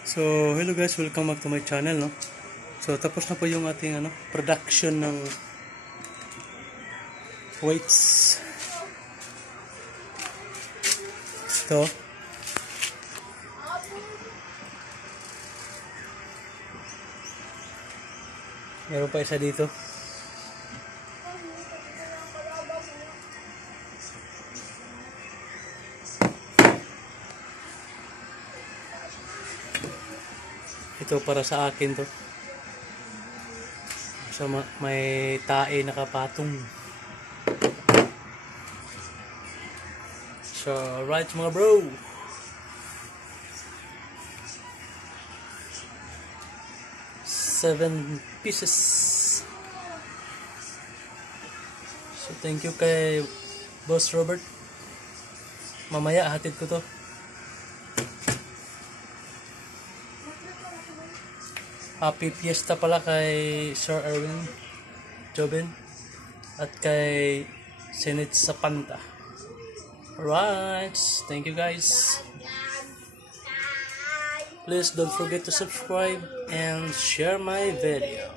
So, hello guys, welcome back to my channel, no? So, tapos na po yung ating production ng weights. Ito. Meron pa isa dito. Ito para sa akin to. So may tae nakapatong. So right mga bro. Seven pieces. So thank you kay Boss Robert. Mamaya hatid ko to. Happy Fiesta pala kay Sir Erwin Jobin at kay Senate Sapanta. Alright, thank you guys. Please don't forget to subscribe and share my video.